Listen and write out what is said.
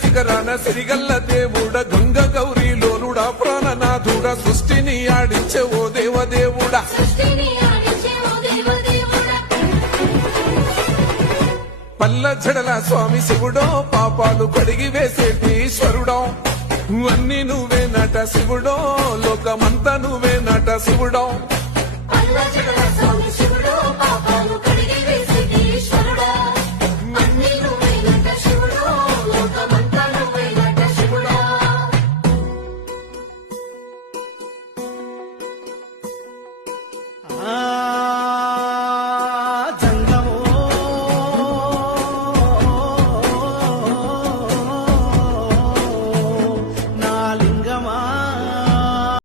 శిఖరాన సిరిగల్ల దేవుడ గంగ గౌరీ లోలుడా ప్రాణనాథుడ సృష్టిని ఆడించే ఓ దేవదేవుడా పల్ల జడల స్వామి శివుడో పాపాలు కడిగి వేసేటి ఈశ్వరుడో అన్ని నువ్వే నట శివుడో లోకమంతా నువ్వే నట శివుడో